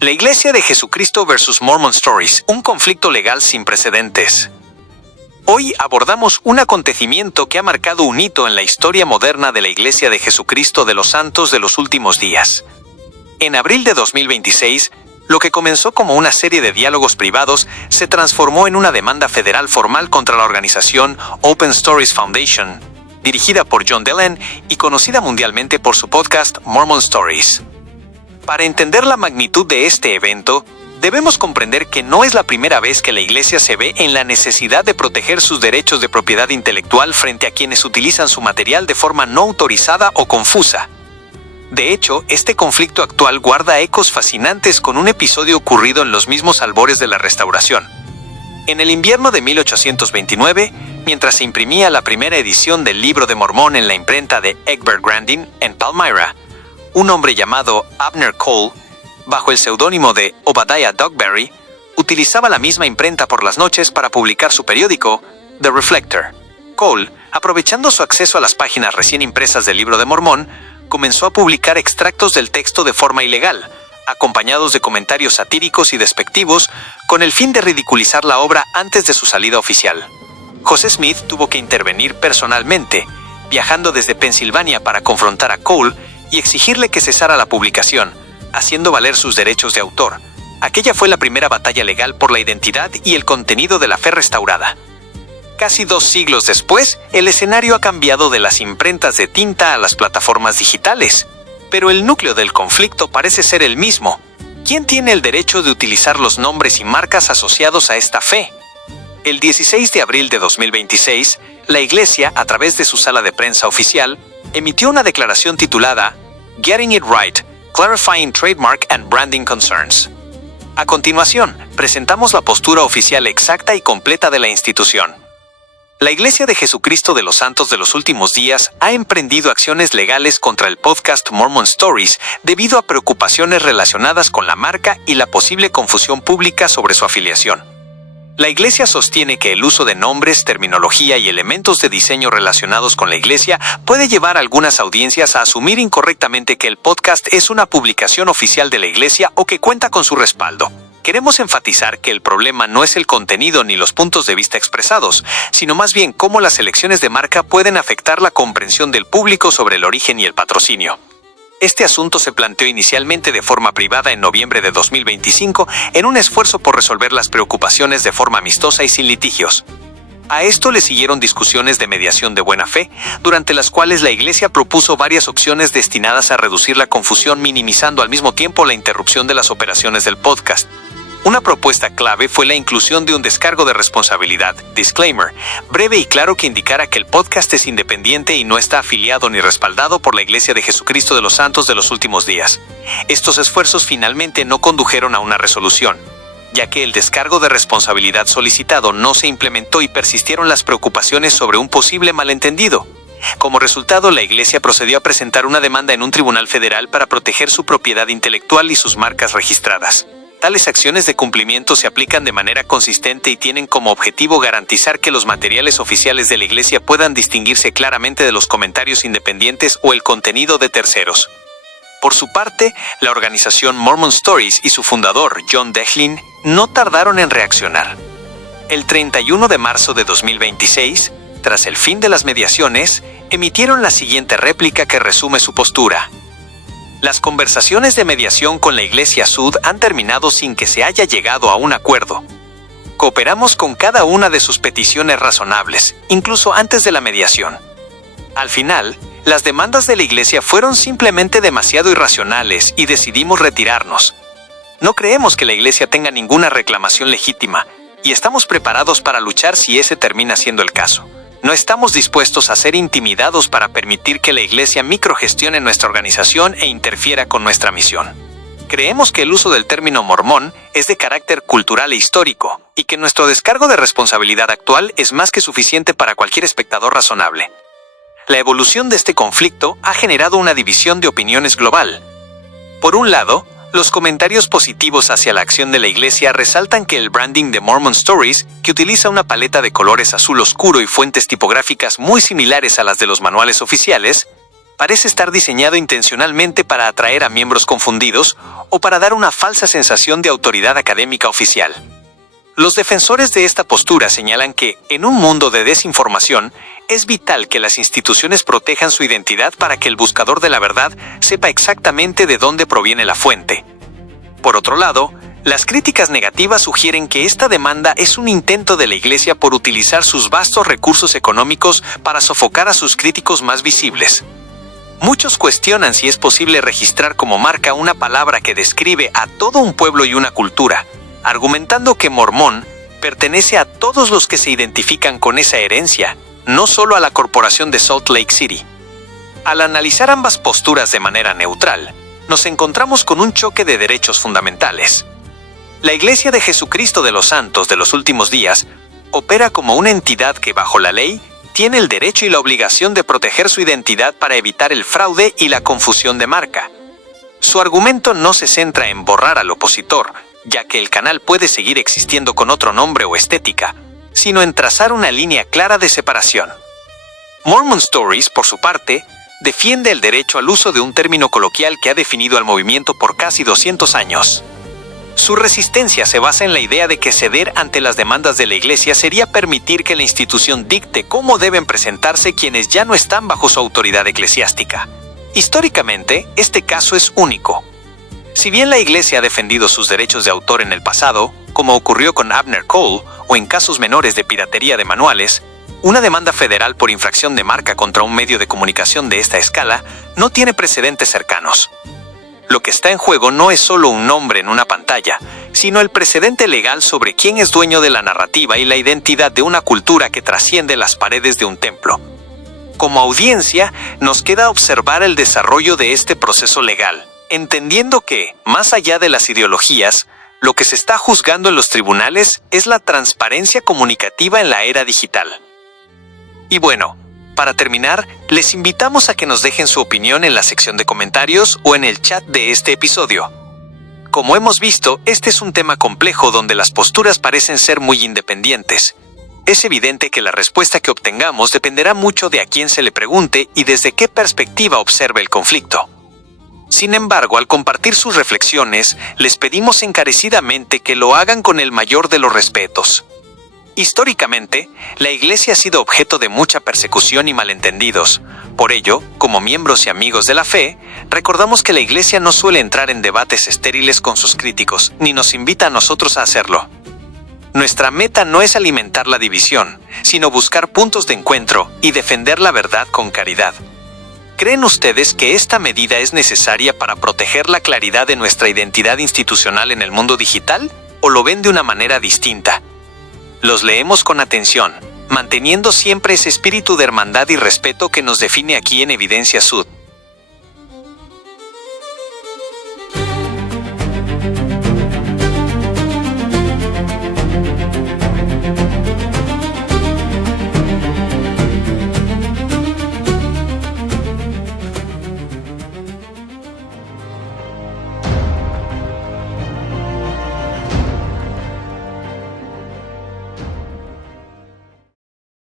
La Iglesia de Jesucristo vs. Mormon Stories, un conflicto legal sin precedentes. Hoy abordamos un acontecimiento que ha marcado un hito en la historia moderna de la Iglesia de Jesucristo de los Santos de los Últimos Días. En abril de 2026, lo que comenzó como una serie de diálogos privados se transformó en una demanda federal formal contra la organización Open Stories Foundation, dirigida por John Dehlin y conocida mundialmente por su podcast Mormon Stories. Para entender la magnitud de este evento, debemos comprender que no es la primera vez que la Iglesia se ve en la necesidad de proteger sus derechos de propiedad intelectual frente a quienes utilizan su material de forma no autorizada o confusa. De hecho, este conflicto actual guarda ecos fascinantes con un episodio ocurrido en los mismos albores de la Restauración. En el invierno de 1829, mientras se imprimía la primera edición del Libro de Mormón en la imprenta de Egbert Grandin, en Palmyra, un hombre llamado Abner Cole, bajo el seudónimo de Obadiah Dogberry, utilizaba la misma imprenta por las noches para publicar su periódico, The Reflector. Cole, aprovechando su acceso a las páginas recién impresas del Libro de Mormón, comenzó a publicar extractos del texto de forma ilegal, acompañados de comentarios satíricos y despectivos, con el fin de ridiculizar la obra antes de su salida oficial. José Smith tuvo que intervenir personalmente, viajando desde Pensilvania para confrontar a Cole y exigirle que cesara la publicación, haciendo valer sus derechos de autor. Aquella fue la primera batalla legal por la identidad y el contenido de la fe restaurada. Casi 2 siglos después, el escenario ha cambiado de las imprentas de tinta a las plataformas digitales, pero el núcleo del conflicto parece ser el mismo. ¿Quién tiene el derecho de utilizar los nombres y marcas asociados a esta fe? El 16 de abril de 2026, la Iglesia, a través de su sala de prensa oficial, emitió una declaración titulada Getting It Right, Clarifying Trademark and Branding Concerns. A continuación, presentamos la postura oficial exacta y completa de la institución. La Iglesia de Jesucristo de los Santos de los Últimos Días ha emprendido acciones legales contra el podcast Mormon Stories debido a preocupaciones relacionadas con la marca y la posible confusión pública sobre su afiliación. La Iglesia sostiene que el uso de nombres, terminología y elementos de diseño relacionados con la Iglesia puede llevar a algunas audiencias a asumir incorrectamente que el podcast es una publicación oficial de la Iglesia o que cuenta con su respaldo. Queremos enfatizar que el problema no es el contenido ni los puntos de vista expresados, sino más bien cómo las elecciones de marca pueden afectar la comprensión del público sobre el origen y el patrocinio. Este asunto se planteó inicialmente de forma privada en noviembre de 2025 en un esfuerzo por resolver las preocupaciones de forma amistosa y sin litigios. A esto le siguieron discusiones de mediación de buena fe, durante las cuales la Iglesia propuso varias opciones destinadas a reducir la confusión, minimizando al mismo tiempo la interrupción de las operaciones del podcast. Una propuesta clave fue la inclusión de un descargo de responsabilidad, disclaimer, breve y claro que indicara que el podcast es independiente y no está afiliado ni respaldado por la Iglesia de Jesucristo de los Santos de los Últimos Días. Estos esfuerzos finalmente no condujeron a una resolución, ya que el descargo de responsabilidad solicitado no se implementó y persistieron las preocupaciones sobre un posible malentendido. Como resultado, la Iglesia procedió a presentar una demanda en un tribunal federal para proteger su propiedad intelectual y sus marcas registradas. Tales acciones de cumplimiento se aplican de manera consistente y tienen como objetivo garantizar que los materiales oficiales de la Iglesia puedan distinguirse claramente de los comentarios independientes o el contenido de terceros. Por su parte, la organización Mormon Stories y su fundador, John Dehlin, no tardaron en reaccionar. El 31 de marzo de 2026, tras el fin de las mediaciones, emitieron la siguiente réplica que resume su postura. Las conversaciones de mediación con la Iglesia Sud han terminado sin que se haya llegado a un acuerdo. Cooperamos con cada una de sus peticiones razonables, incluso antes de la mediación. Al final, las demandas de la Iglesia fueron simplemente demasiado irracionales y decidimos retirarnos. No creemos que la Iglesia tenga ninguna reclamación legítima, y estamos preparados para luchar si ese termina siendo el caso. No estamos dispuestos a ser intimidados para permitir que la Iglesia microgestione nuestra organización e interfiera con nuestra misión. Creemos que el uso del término mormón es de carácter cultural e histórico, y que nuestro descargo de responsabilidad actual es más que suficiente para cualquier espectador razonable. La evolución de este conflicto ha generado una división de opiniones global. Por un lado, los comentarios positivos hacia la acción de la Iglesia resaltan que el branding de Mormon Stories, que utiliza una paleta de colores azul oscuro y fuentes tipográficas muy similares a las de los manuales oficiales, parece estar diseñado intencionalmente para atraer a miembros confundidos o para dar una falsa sensación de autoridad académica oficial. Los defensores de esta postura señalan que, en un mundo de desinformación, es vital que las instituciones protejan su identidad para que el buscador de la verdad sepa exactamente de dónde proviene la fuente. Por otro lado, las críticas negativas sugieren que esta demanda es un intento de la Iglesia por utilizar sus vastos recursos económicos para sofocar a sus críticos más visibles. Muchos cuestionan si es posible registrar como marca una palabra que describe a todo un pueblo y una cultura, argumentando que mormón pertenece a todos los que se identifican con esa herencia, no solo a la corporación de Salt Lake City. Al analizar ambas posturas de manera neutral, nos encontramos con un choque de derechos fundamentales. La Iglesia de Jesucristo de los Santos de los Últimos Días opera como una entidad que, bajo la ley, tiene el derecho y la obligación de proteger su identidad para evitar el fraude y la confusión de marca. Su argumento no se centra en borrar al opositor, ya que el canal puede seguir existiendo con otro nombre o estética, sino en trazar una línea clara de separación. Mormon Stories, por su parte, defiende el derecho al uso de un término coloquial que ha definido al movimiento por casi 200 años. Su resistencia se basa en la idea de que ceder ante las demandas de la Iglesia sería permitir que la institución dicte cómo deben presentarse quienes ya no están bajo su autoridad eclesiástica. Históricamente, este caso es único. Si bien la Iglesia ha defendido sus derechos de autor en el pasado, como ocurrió con Abner Cole, o en casos menores de piratería de manuales, una demanda federal por infracción de marca contra un medio de comunicación de esta escala no tiene precedentes cercanos. Lo que está en juego no es solo un nombre en una pantalla, sino el precedente legal sobre quién es dueño de la narrativa y la identidad de una cultura que trasciende las paredes de un templo. Como audiencia, nos queda observar el desarrollo de este proceso legal, entendiendo que, más allá de las ideologías, lo que se está juzgando en los tribunales es la transparencia comunicativa en la era digital. Y bueno, para terminar, les invitamos a que nos dejen su opinión en la sección de comentarios o en el chat de este episodio. Como hemos visto, este es un tema complejo donde las posturas parecen ser muy independientes. Es evidente que la respuesta que obtengamos dependerá mucho de a quién se le pregunte y desde qué perspectiva observe el conflicto. Sin embargo, al compartir sus reflexiones, les pedimos encarecidamente que lo hagan con el mayor de los respetos. Históricamente, la Iglesia ha sido objeto de mucha persecución y malentendidos. Por ello, como miembros y amigos de la fe, recordamos que la Iglesia no suele entrar en debates estériles con sus críticos, ni nos invita a nosotros a hacerlo. Nuestra meta no es alimentar la división, sino buscar puntos de encuentro y defender la verdad con caridad. ¿Creen ustedes que esta medida es necesaria para proteger la claridad de nuestra identidad institucional en el mundo digital? ¿O lo ven de una manera distinta? Los leemos con atención, manteniendo siempre ese espíritu de hermandad y respeto que nos define aquí en Evidencia Sud.